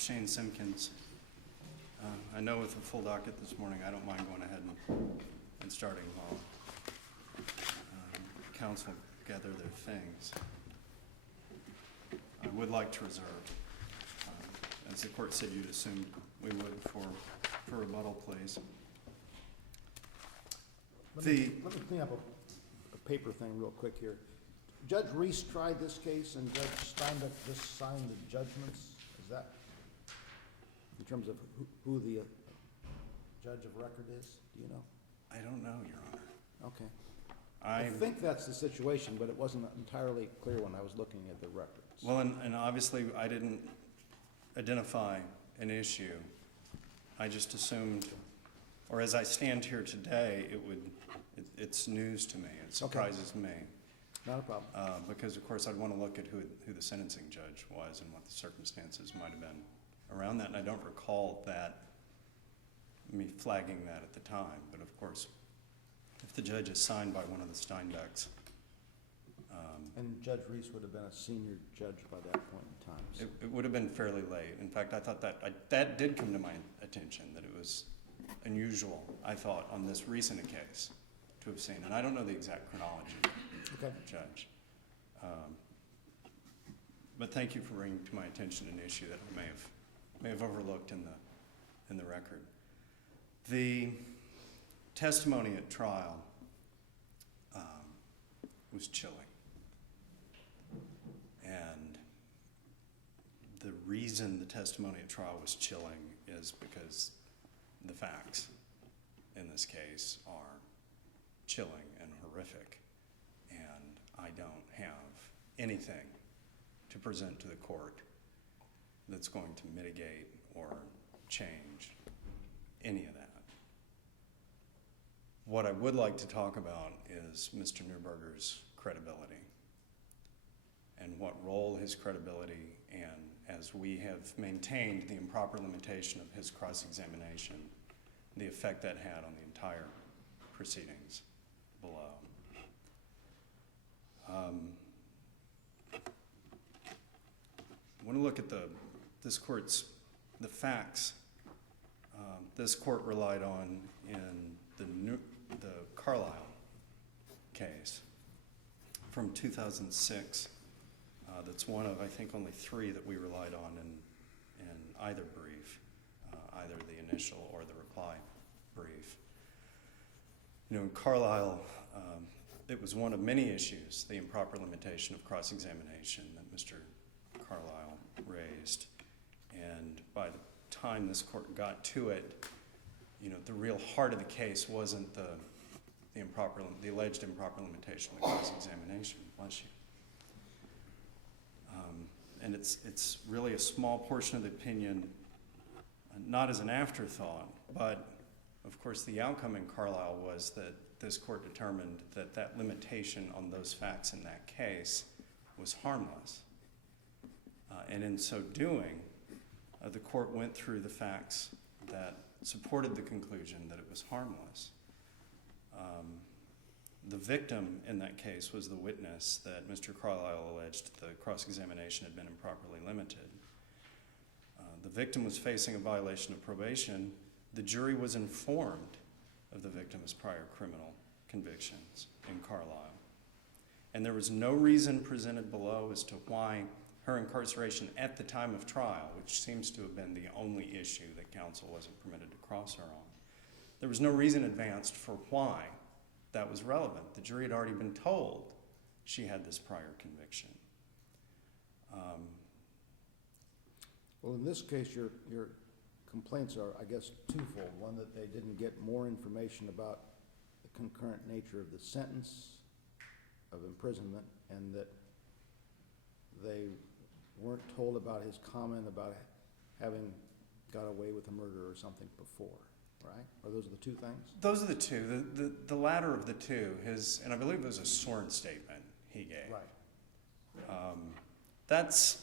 Shane Simpkins. I know with a full docket this morning, I don't mind going ahead and starting while counsel gather their things. I would like to reserve, as the court said you'd assumed we would, for rebuttal, please. Let me clean up a paper thing real quick here. Judge Reese tried this case and Judge Steinbeck just signed the judgments. Is that in terms of who the judge of record is? Do you know? I don't know, Your Honor. Okay. I think that's the situation, but it wasn't entirely clear when I was looking at the records. Well, and obviously I didn't identify an issue. I just assumed, or as I stand here today, it's news to me. It surprises me. Not a problem. Because, of course, I'd want to look at who the sentencing judge was and what the circumstances might have been around that. And I don't recall me flagging that at the time. But, of course, if the judge is signed by one of the Steinbecks. And Judge Reese would have been a senior judge by that point in time. So. It would have been fairly late. In fact, I thought that did come to my attention, that it was unusual, I thought, on this recent case to have seen. And I don't know the exact chronology. Okay. Judge. But thank you for bringing to my attention an issue that I may have overlooked in the record. The testimony at trial was chilling. And the reason the testimony at trial was chilling is because the facts in this case are chilling and horrific. And I don't have anything to present to the court that's going to mitigate or change any of that. What I would like to talk about is Mr. Neuberger's credibility and what role his credibility and, as we have maintained, the improper limitation of his cross-examination, the effect that had on the entire proceedings below. I want to look at the facts this court relied on in the Carlisle case from 2006. That's one of, I think, only three that we relied on in either brief, either the initial or the reply brief. You know, in Carlisle, it was one of many issues, the improper limitation of cross-examination that Mr. Carlisle raised. And by the time this court got to it, you know, the real heart of the case wasn't the alleged improper limitation of the cross-examination. Bless you. And it's really a small portion of the opinion, not as an afterthought, but of course the outcome in Carlisle was that this court determined that that limitation on those facts in that case was harmless. And in so doing, the court went through the facts that supported the conclusion that it was harmless. The victim in that case was the witness that Mr. Carlisle alleged the cross-examination had been improperly limited. The victim was facing a violation of probation. The jury was informed of the victim's prior criminal convictions in Carlisle. And there was no reason presented below as to why her incarceration at the time of trial, which seems to have been the only issue that counsel wasn't permitted to cross her on, there was no reason advanced for why that was relevant. The jury had already been told she had this prior conviction. Well, in this case, your complaints are, I guess, twofold. One, that they didn't get more information about the concurrent nature of the sentence of imprisonment, and that they weren't told about his comment about having got away with a murder or something before, right? Or those are the two things? Those are the two. The latter of the two, and I believe it was a sworn statement he gave. Right. That's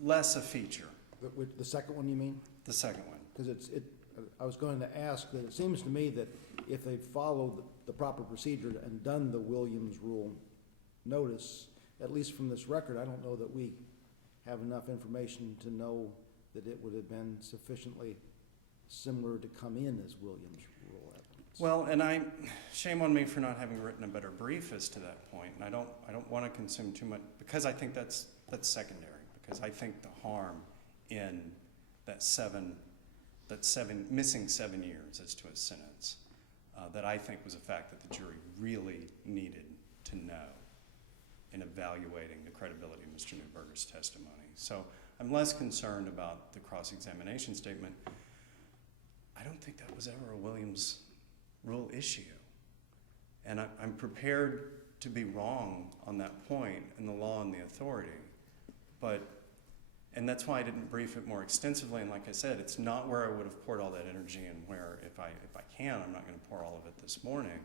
less a feature. The second one, you mean? The second one. Because I was going to ask that it seems to me that if they followed the proper procedure and done the Williams rule notice, at least from this record, I don't know that we have enough information to know that it would have been sufficiently similar to come in as Williams rule evidence. Well, shame on me for not having written a better brief as to that point, and I don't want to consume too much, because I think that's secondary, because I think the harm in missing 7 years as to a sentence, that I think was a fact that the jury really needed to know in evaluating the credibility of Mr. Neuberger's testimony. So I'm less concerned about the cross-examination statement. I don't think that was ever a Williams rule issue. And I'm prepared to be wrong on that point in the law and the authority. And that's why I didn't brief it more extensively. And like I said, it's not where I would have poured all that energy, and where, if I can, I'm not going to pour all of it this morning.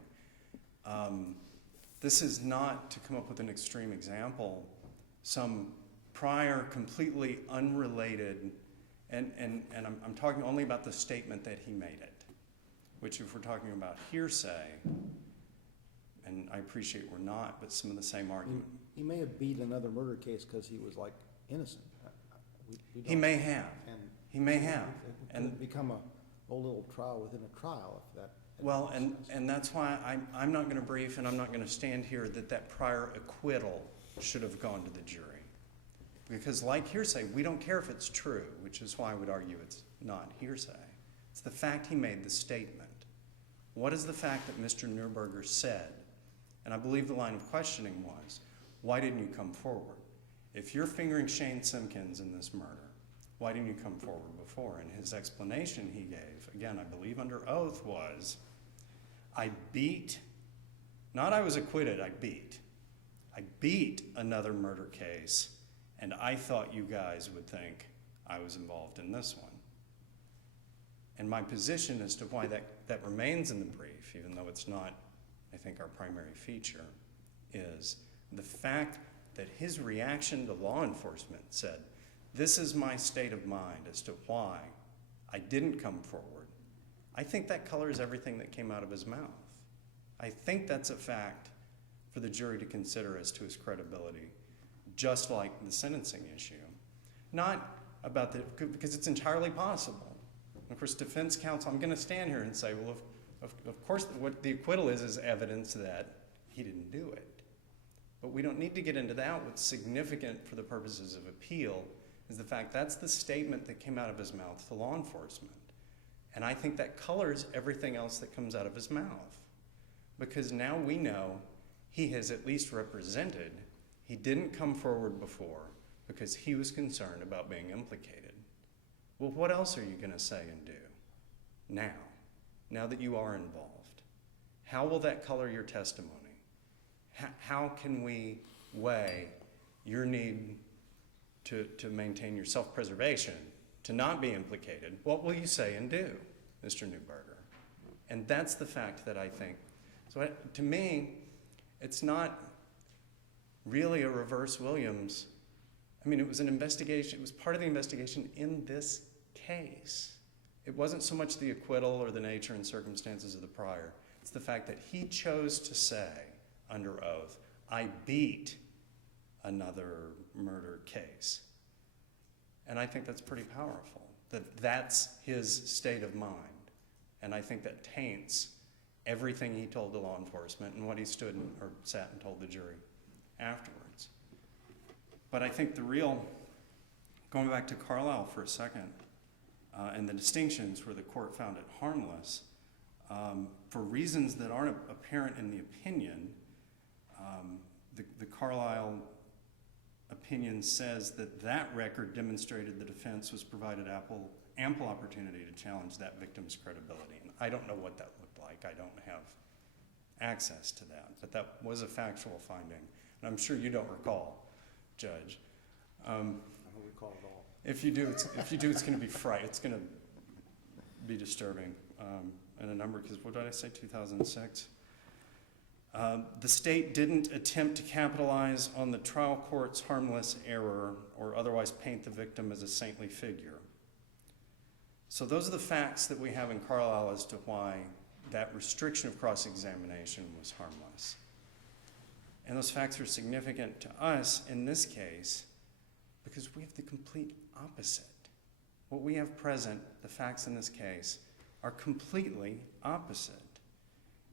This is not, to come up with an extreme example, some prior completely unrelated, and I'm talking only about the statement that he made it, which, if we're talking about hearsay, and I appreciate we're not, but some of the same argument. He may have beat another murder case because he was like innocent. He may have. He may have. It could become a whole little trial within a trial if that. Well, and that's why I'm not going to brief, and I'm not going to stand here that prior acquittal should have gone to the jury. Because like hearsay, we don't care if it's true, which is why I would argue it's not hearsay. It's the fact he made the statement. What is the fact that Mr. Neuberger said? And I believe the line of questioning was, why didn't you come forward? If you're fingering Shane Simpkins in this murder, why didn't you come forward before? And his explanation he gave, again, I believe under oath, was, I was acquitted, I beat another murder case, and I thought you guys would think I was involved in this one. And my position as to why that remains in the brief, even though it's not, I think, our primary feature, is the fact that his reaction to law enforcement said, this is my state of mind as to why I didn't come forward. I think that colors everything that came out of his mouth. I think that's a fact for the jury to consider as to his credibility, just like the sentencing issue. Not about because it's entirely possible. Of course, defense counsel, I'm going to stand here and say, well, of course, what the acquittal is evidence that he didn't do it. But we don't need to get into that. What's significant for the purposes of appeal is the fact that's the statement that came out of his mouth to law enforcement. And I think that colors everything else that comes out of his mouth. Because now we know he has at least represented he didn't come forward before because he was concerned about being implicated. Well, what else are you going to say and do now that you are involved? How will that color your testimony? How can we weigh your need to maintain your self-preservation, to not be implicated? What will you say and do, Mr. Neuberger? And that's the fact that I think. So to me, it's not really a reverse Williams. I mean, it was an investigation. It was part of the investigation in this case. It wasn't so much the acquittal or the nature and circumstances of the prior. It's the fact that he chose to say under oath, I beat another murder case. And I think that's pretty powerful, that's his state of mind. And I think that taints everything he told the law enforcement and what he stood or sat and told the jury afterwards. But I think going back to Carlisle for a second, and the distinctions where the court found it harmless, for reasons that aren't apparent in the opinion, the Carlisle opinion says that record demonstrated the defense was provided ample opportunity to challenge that victim's credibility. And I don't know what that looked like. I don't have access to that. But that was a factual finding. And I'm sure you don't recall, Judge. I don't recall at all. If you do, it's going to be It's going to be disturbing. And a number, because what did I say, 2006? The state didn't attempt to capitalize on the trial court's harmless error or otherwise paint the victim as a saintly figure. So those are the facts that we have in Carlisle as to why that restriction of cross-examination was harmless. And those facts are significant to us in this case because we have the complete opposite. what we have present, the facts in this case, are completely opposite.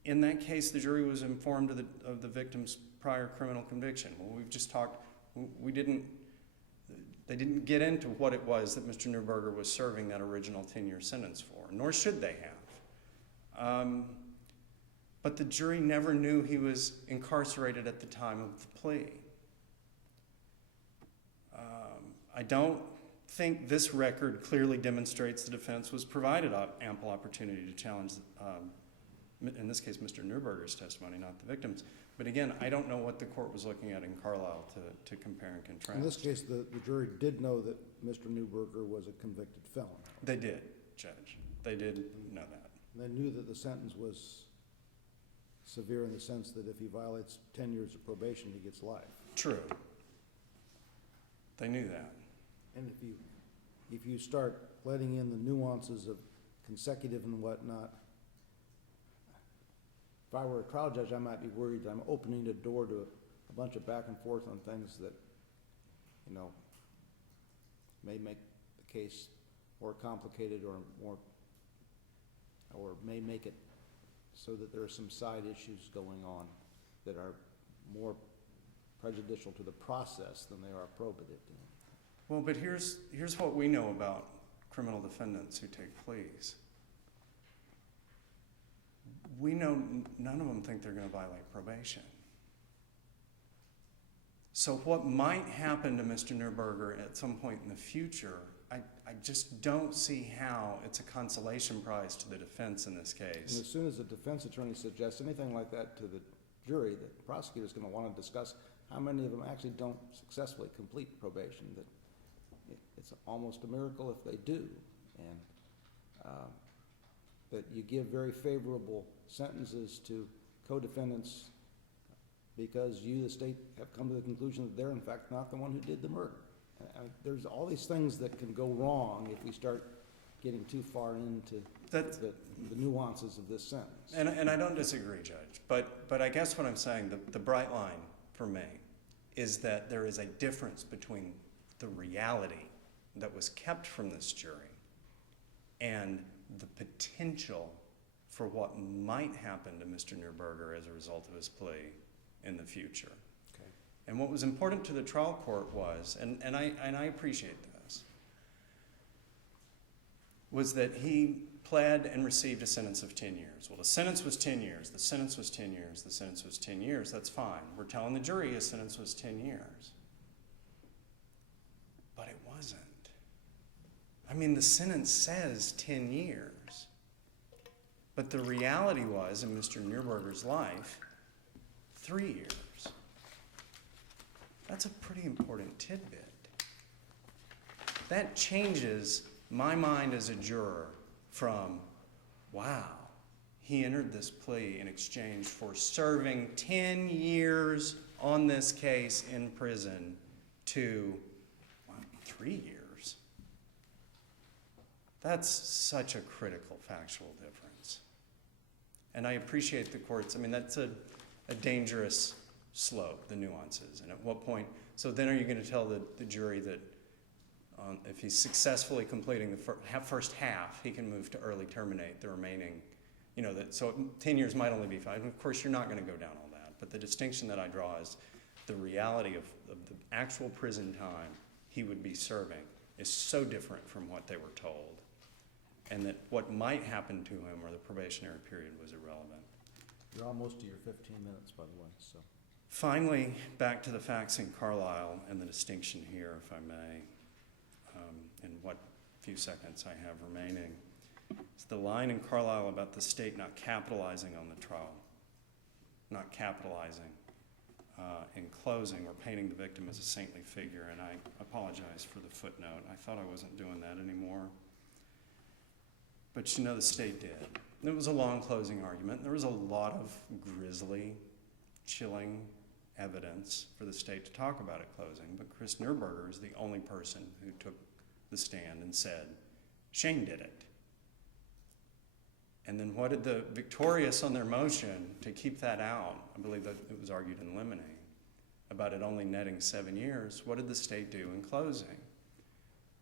In that case, the jury was informed of the victim's prior criminal conviction. Well, we've just talked, they didn't get into what it was that Mr. Neuberger was serving that original 10-year sentence for, nor should they have. But the jury never knew he was incarcerated at the time of the plea. I don't think this record clearly demonstrates the defense was provided ample opportunity to challenge, in this case, Mr. Neuberger's testimony, not the victim's. But again, I don't know what the court was looking at in Carlisle to compare and contrast. In this case, the jury did know that Mr. Neuberger was a convicted felon. They did, Judge. They did know that. They knew that the sentence was severe in the sense that if he violates 10 years of probation, he gets life. True. They knew that. And if you start letting in the nuances of consecutive and whatnot, if I were a trial judge, I might be worried that I'm opening the door to a bunch of back and forth on things that, you know, may make the case more complicated or may make it so that there are some side issues going on that are more prejudicial to the process than they are probative. Well, but here's what we know about criminal defendants who take pleas. We know none of them think they're going to violate probation. So what might happen to Mr. Neuberger at some point in the future, I just don't see how it's a consolation prize to the defense in this case. And as soon as the defense attorney suggests anything like that to the jury, the prosecutor's going to want to discuss how many of them actually don't successfully complete probation. That it's almost a miracle if they do, and that you give very favorable sentences to co-defendants because you, the state, have come to the conclusion that they're in fact not the one who did the murder. There's all these things that can go wrong if we start getting too far into the nuances of this sentence. And I don't disagree, Judge, but I guess what I'm saying, the bright line for me is that there is a difference between the reality that was kept from this jury and the potential for what might happen to Mr. Neuberger as a result of his plea in the future. Okay. And what was important to the trial court was, and I appreciate this, was that he pled and received a sentence of 10 years. Well, the sentence was 10 years, the sentence was 10 years, the sentence was 10 years, that's fine. We're telling the jury his sentence was 10 years. But it wasn't. I mean, the sentence says 10 years. But the reality was, in Mr. Neuberger's life, 3 years. That's a pretty important tidbit. That changes my mind as a juror from, wow, he entered this plea in exchange for serving 10 years on this case in prison to, wow, 3 years. That's such a critical factual difference. And I appreciate the courts. I mean, that's a dangerous slope, the nuances. And at what point, so then are you going to tell the jury that if he's successfully completing the first half, he can move to early terminate the remaining, you know, so 10 years might only be 5. And of course, you're not going to go down all that. But the distinction that I draw is the reality of the actual prison time he would be serving is so different from what they were told. And that what might happen to him or the probationary period was irrelevant. You're almost to your 15 minutes, by the way. So, finally, back to the facts in Carlisle and the distinction here, if I may, in what few seconds I have remaining. It's the line in Carlisle about the state not capitalizing on the trial, not capitalizing in closing or painting the victim as a saintly figure. And I apologize for the footnote. I thought I wasn't doing that anymore. But you know, the state did. It was a long closing argument. There was a lot of grisly, chilling evidence for the state to talk about at closing, but Chris Neuberger is the only person who took the stand and said, Shane did it. And then what did the victorious on their motion to keep that out, I believe that it was argued in limine, about it only netting 7 years, what did the state do in closing?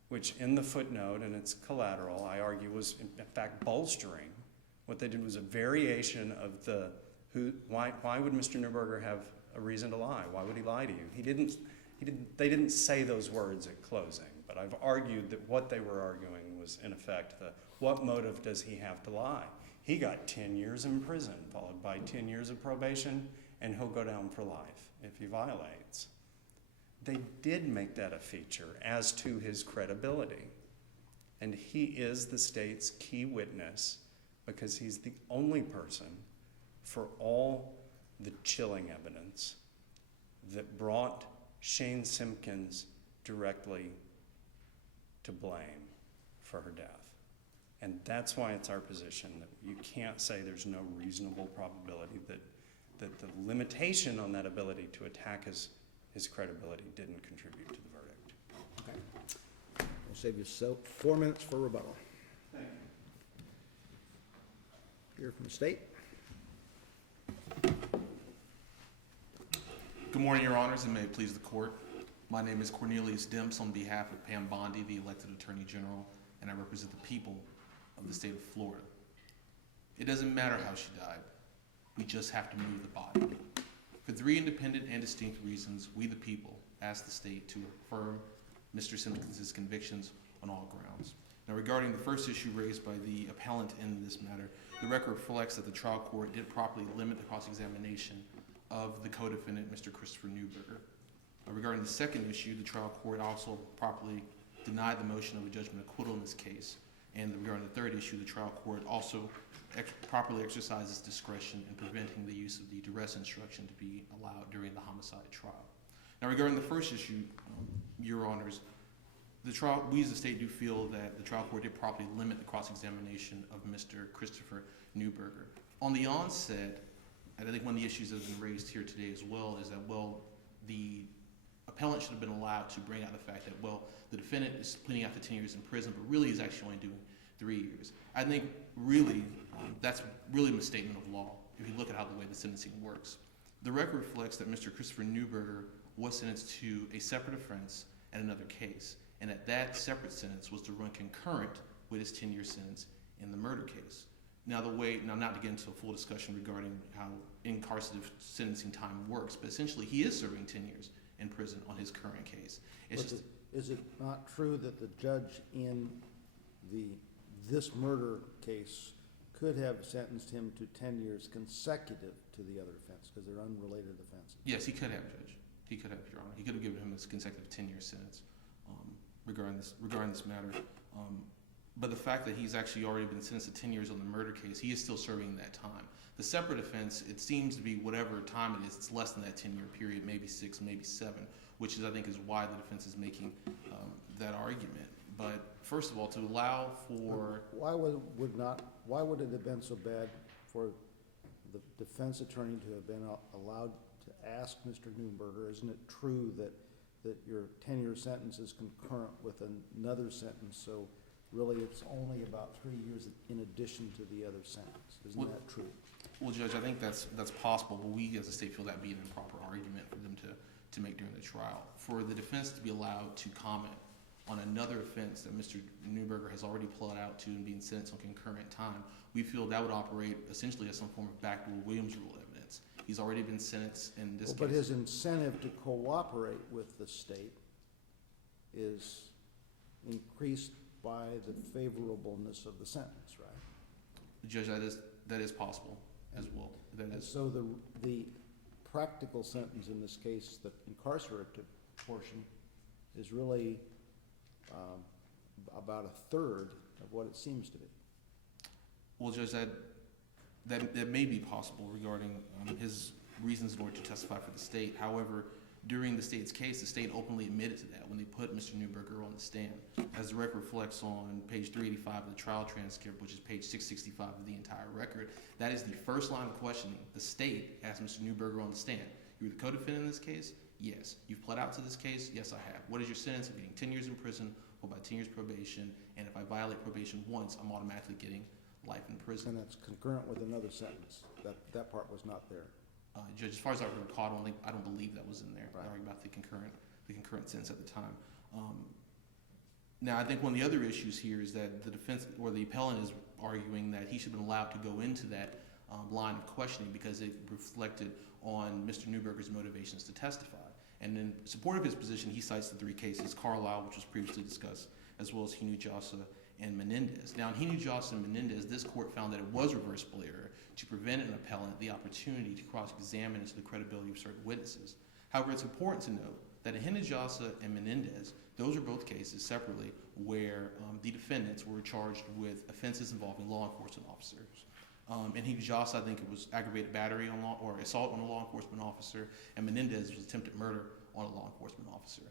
which in the footnote, and it's collateral, I argue was in fact bolstering. What they did was a variation of the why would Mr. Neuberger have a reason to lie? Why would he lie to you? They didn't say those words at closing, but I've argued that what they were arguing was in effect what motive does he have to lie? He got 10 years in prison, followed by 10 years of probation, and he'll go down for life if he violates. They did make that a feature as to his credibility. And he is the state's key witness because he's the only person for all the chilling evidence that brought Shane Simpkins directly to blame for her death. And that's why it's our position that you can't say there's no reasonable probability that the limitation on that ability to attack his credibility didn't contribute to the verdict. Okay. We'll save you 4 minutes for rebuttal. Thank you. Hear from the state. Good morning, Your Honors, and may it please the court. My name is Cornelius Demps on behalf of Pam Bondi, the elected Attorney General, and I represent the people of the state of Florida. It doesn't matter how she died. We just have to move the body. For 3 independent and distinct reasons, we the people ask the state to affirm Mr. Simpkins' convictions on all grounds. Now, regarding the first issue raised by the appellant in this matter, the record reflects that the trial court did properly limit the cross-examination of the co-defendant, Mr. Christopher Neuberger. Regarding the second issue, the trial court also properly denied the motion of a judgment acquittal in this case. And regarding the third issue, the trial court also properly exercises discretion in preventing the use of the duress instruction to be allowed during the homicide trial. Now, regarding the first issue, Your Honors, we as the state do feel that the trial court did properly limit the cross-examination of Mr. Christopher Neuberger. On the onset, and I think one of the issues that has been raised here today as well is that, the appellant should have been allowed to bring out the fact that, the defendant is pleading out to 10 years in prison, but really is actually only doing 3 years. I think really that's really a misstatement of law if you look at how the way the sentencing works. The record reflects that Mr. Christopher Neuberger was sentenced to a separate offense and another case, and that separate sentence was to run concurrent with his 10-year sentence in the murder case. Now, not to get into a full discussion regarding how incarcerative sentencing time works, but essentially he is serving 10 years in prison on his current case. Is it not true that the judge in this murder case could have sentenced him to 10 years consecutive to the other offense because they're unrelated offenses? Yes, he could have, Judge. He could have, Your Honor. He could have given him a consecutive 10-year sentence regarding this matter. But the fact that he's actually already been sentenced to 10 years on the murder case, he is still serving that time. The separate offense, it seems to be whatever time it is, it's less than that 10-year period, maybe 6, maybe 7, which is, I think, is why the defense is making that argument. But first of all, to allow for... Why would it have been so bad for the defense attorney to have been allowed to ask Mr. Neuberger, isn't it true that your 10-year sentence is concurrent with another sentence, so really it's only about 3 years in addition to the other sentence? Isn't that true? Well, Judge, I think that's possible, but we as a state feel that would be an improper argument for them to make during the trial. For the defense to be allowed to comment on another offense that Mr. Neuberger has already pled out to and being sentenced on concurrent time, we feel that would operate essentially as some form of backdoor Williams rule evidence. He's already been sentenced in this case. But his incentive to cooperate with the state is increased by the favorableness of the sentence, right? Judge, that is possible as well. So the practical sentence in this case, the incarcerated portion, is really about a third of what it seems to be. Well, Judge, that may be possible regarding his reasons in order to testify for the state. However, during the state's case, the state openly admitted to that when they put Mr. Neuberger on the stand. As the record reflects on page 385 of the trial transcript, which is page 665 of the entire record, that is the first line of questioning. The state asked Mr. Neuberger on the stand, "You're the co-defendant in this case?" "Yes." "You've pled out to this case?" "Yes, I have." "What is your sentence?" "I'm getting 10 years in prison, followed by 10 years probation, and if I violate probation once, I'm automatically getting life in prison." And that's concurrent with another sentence. That part was not there. Judge, as far as I recall, I don't believe that was in there. Right. About the concurrent sentence at the time. Now, I think one of the other issues here is that the defense or the appellant is arguing that he should have been allowed to go into that line of questioning because it reflected on Mr. Newberger's motivations to testify. And in support of his position, he cites the three cases, Carlisle, which was previously discussed, as well as Hinojosa and Menendez. Now, in Hinojosa and Menendez, this court found that it was reversible error to prevent an appellant the opportunity to cross-examine into the credibility of certain witnesses. However, it's important to note that in Hinojosa and Menendez, those are both cases separately where the defendants were charged with offenses involving law enforcement officers. In Hinojosa, I think it was aggravated battery on law or assault on a law enforcement officer, and Menendez was attempted murder on a law enforcement officer.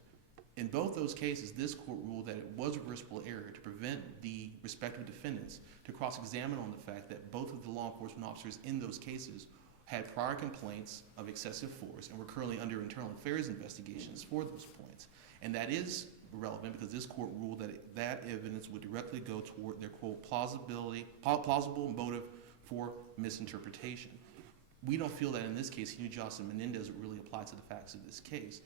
In both those cases, this court ruled that it was reversible error to prevent the respective defendants to cross-examine on the fact that both of the law enforcement officers in those cases had prior complaints of excessive force and were currently under internal affairs investigations for those points. And that is relevant because this court ruled that that evidence would directly go toward their, quote, plausible motive for misinterpretation. We don't feel that in this case, Hinojosa and Menendez would really apply to the facts of this case.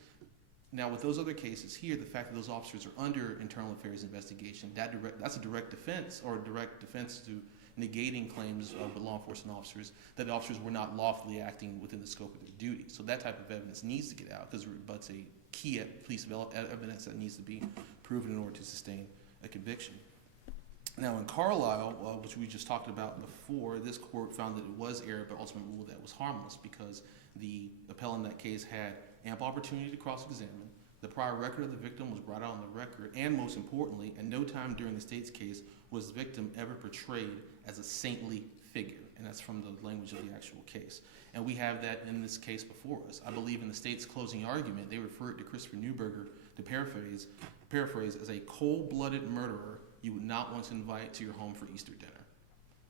Now, with those other cases here, the fact that those officers are under internal affairs investigation, that's a direct defense or a direct defense to negating claims of law enforcement officers that the officers were not lawfully acting within the scope of their duty. So that type of evidence needs to get out because it rebuts a key piece of evidence that needs to be proven in order to sustain a conviction. Now, in Carlisle, which we just talked about before, this court found that it was error, but ultimately ruled that it was harmless because the appellant in that case had ample opportunity to cross-examine. The prior record of the victim was brought out on the record, and most importantly, at no time during the state's case was the victim ever portrayed as a saintly figure, and that's from the language of the actual case. And we have that in this case before us. I believe in the state's closing argument, they referred to Christopher Newberger, to paraphrase as a cold-blooded murderer you would not want to invite to your home for Easter dinner.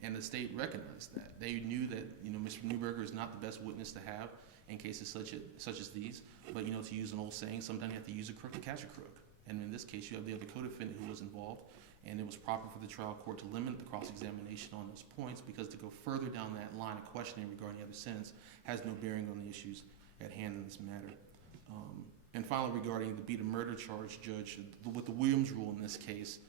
And the state recognized that. They knew that, Mr. Newberger is not the best witness to have in cases such as these, but, to use an old saying, sometimes you have to use a crook to catch a crook. And in this case, you have the other co-defendant who was involved, and it was proper for the trial court to limit the cross-examination on those points because to go further down that line of questioning regarding the other sentence has no bearing on the issues at hand in this matter. And finally, regarding the beat a murder charge, Judge, with the Williams rule in this case,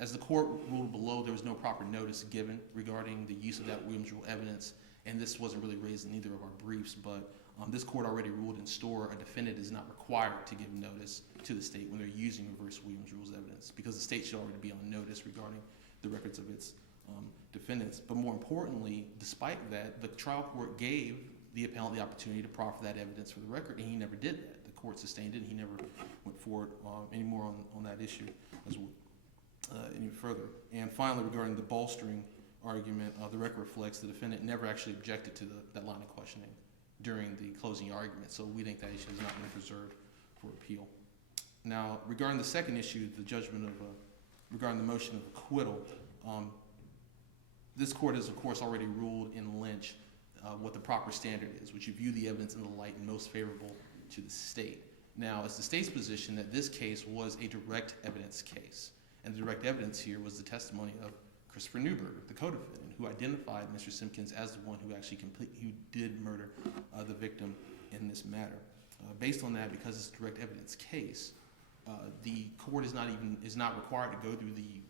as the court ruled below, there was no proper notice given regarding the use of that Williams rule evidence, and this wasn't really raised in either of our briefs, but this court already ruled in Store a defendant is not required to give notice to the state when they're using reverse Williams rules evidence because the state should already be on notice regarding the records of its defendants. But more importantly, despite that, the trial court gave the appellant the opportunity to proffer that evidence for the record, and he never did that. The court sustained it, and he never went forward anymore on that issue as well. Any further. And finally, regarding the bolstering argument, the record reflects the defendant never actually objected to that line of questioning during the closing argument, so we think that issue has not been preserved for appeal. Now, regarding the second issue, the judgment of, regarding the motion of acquittal, this court has, of course, already ruled in Lynch what the proper standard is, which you view the evidence in the light most favorable to the state. Now, it's the state's position that this case was a direct evidence case. And the direct evidence here was the testimony of Christopher Newberger, the co-defendant, who identified Mr. Simpkins as the one who actually who did murder the victim in this matter. Based on that, because it's a direct evidence case, the court is not required to go through the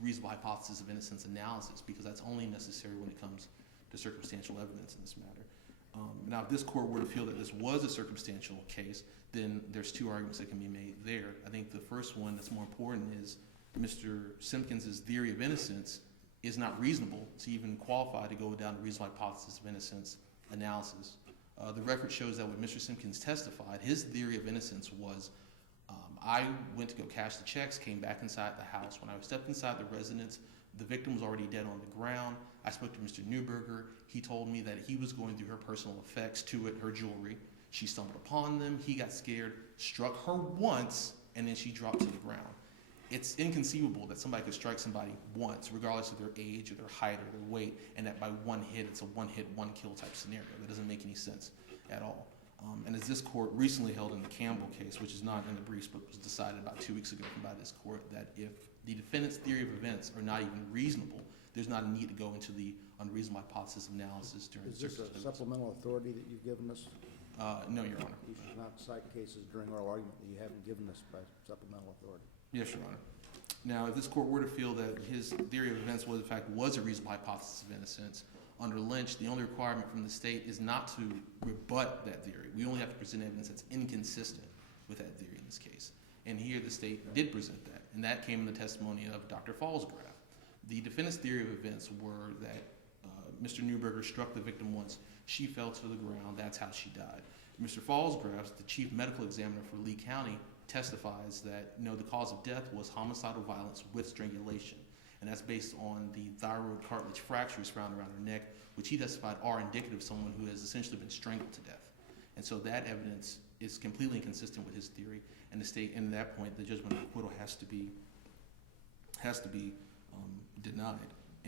reasonable hypothesis of innocence analysis because that's only necessary when it comes to circumstantial evidence in this matter. Now, if this court were to feel that this was a circumstantial case, then there's two arguments that can be made there. I think the first one that's more important is Mr. Simpkins' theory of innocence is not reasonable to even qualify to go down the reasonable hypothesis of innocence analysis. The record shows that when Mr. Simpkins testified, his theory of innocence was, I went to go cash the checks, came back inside the house. When I stepped inside the residence, the victim was already dead on the ground. I spoke to Mr. Newberger. He told me that he was going through her personal effects to it, her jewelry. She stumbled upon them. He got scared, struck her once, and then she dropped to the ground. It's inconceivable that somebody could strike somebody once, regardless of their age or their height or their weight, and that by one hit, it's a one-hit, one-kill type scenario. That doesn't make any sense at all. And as this court recently held in the Campbell case, which is not in the briefs but was decided about 2 weeks ago by this court, that if the defendant's theory of events are not even reasonable, there's not a need to go into the unreasonable hypothesis analysis during the Is this a supplemental authority that you've given us? No, Your Honor. You should not cite cases during oral argument that you haven't given us by supplemental authority. Yes, Your Honor. Now, if this court were to feel that his theory of events was, in fact, was a reasonable hypothesis of innocence, under Lynch, the only requirement from the state is not to rebut that theory. We only have to present evidence that's inconsistent with that theory in this case. And here the state did present that, and that came in the testimony of Dr. Fallsgraf. The defendant's theory of events were that Mr. Neuberger struck the victim once, she fell to the ground, that's how she died. Mr. Fallsgraf, the chief medical examiner for Lee County, testifies that the cause of death was homicidal violence with strangulation. And that's based on the thyroid cartilage fractures found around her neck, which he testified are indicative of someone who has essentially been strangled to death. And so that evidence is completely inconsistent with his theory, and the state, and at that point, the judgment of acquittal has to be denied.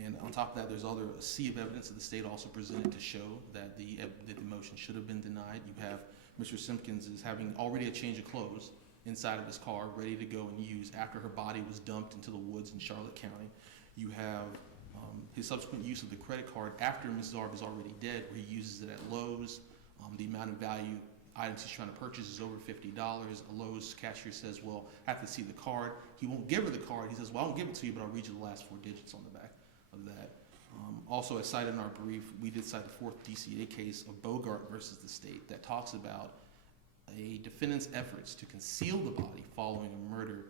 And on top of that, there's a sea of evidence that the state also presented to show that the motion should have been denied. You have Mr. Simpkins is having already a change of clothes inside of his car, ready to go and use after her body was dumped into the woods in Charlotte County. You have his subsequent use of the credit card after Mrs. Arb is already dead, where he uses it at Lowe's. The amount of value items he's trying to purchase is over $50. A Lowe's cashier says, well, I have to see the card. He won't give her the card. He says, well, I won't give it to you, but I'll read you the last 4 digits on the back of that. Also, as cited in our brief, we did cite the 4th DCA case of Bogart versus the state that talks about a defendant's efforts to conceal the body following a murder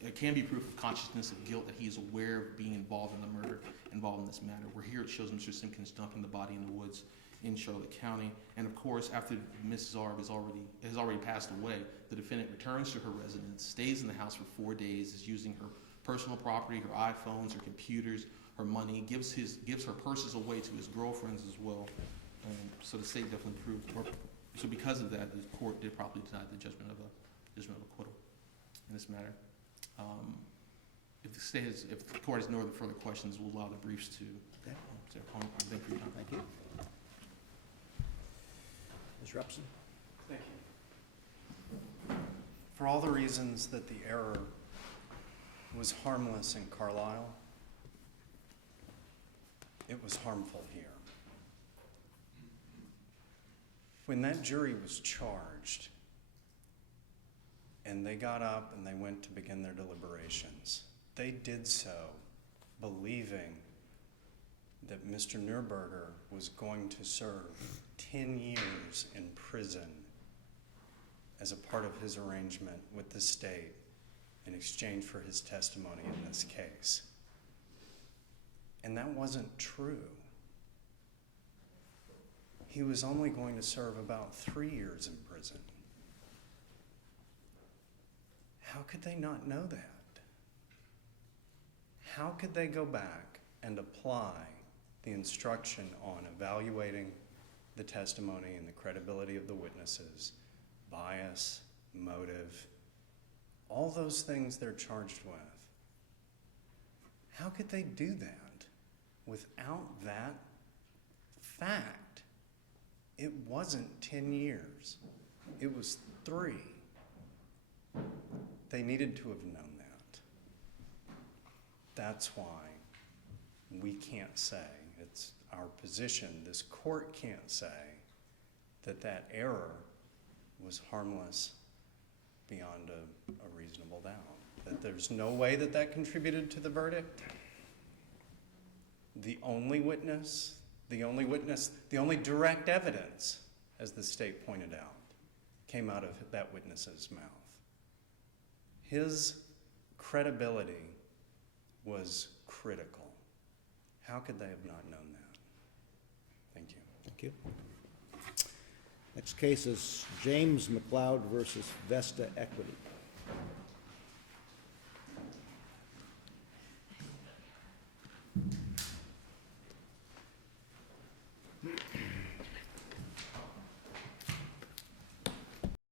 it can be proof of consciousness of guilt that he is aware of being involved in the murder, involved in this matter. Where here it shows Mr. Simpkins dumping the body in the woods in Charlotte County. And of course, after Mrs. Arb has already passed away, the defendant returns to her residence, stays in the house for 4 days, is using her personal property, her iPhones, her computers, her money, gives her purses away to his girlfriends as well. So the state definitely proved. So because of that, the court did properly deny the judgment of acquittal in this matter. If the court has no other further questions, we'll allow the briefs to their point. Thank you for your time. Thank you. Ms. Repson? Thank you. For all the reasons that the error was harmless in Carlisle, it was harmful here. When that jury was charged and they got up and they went to begin their deliberations, they did so believing that Mr. Neuberger was going to serve 10 years in prison as a part of his arrangement with the state in exchange for his testimony in this case. And that wasn't true. He was only going to serve about 3 years in prison. How could they not know that? How could they go back and apply the instruction on evaluating the testimony and the credibility of the witnesses, bias, motive, all those things they're charged with? How could they do that without that fact? It wasn't 10 years. It was 3. They needed to have known that. That's why we can't say, it's our position, this court can't say that that error was harmless beyond a reasonable doubt. That there's no way that that contributed to the verdict. The only direct evidence, as the state pointed out, came out of that witness's mouth. His credibility was critical. How could they have not known that? Thank you. Thank you. Next case is James McLeod versus Vesta Equity.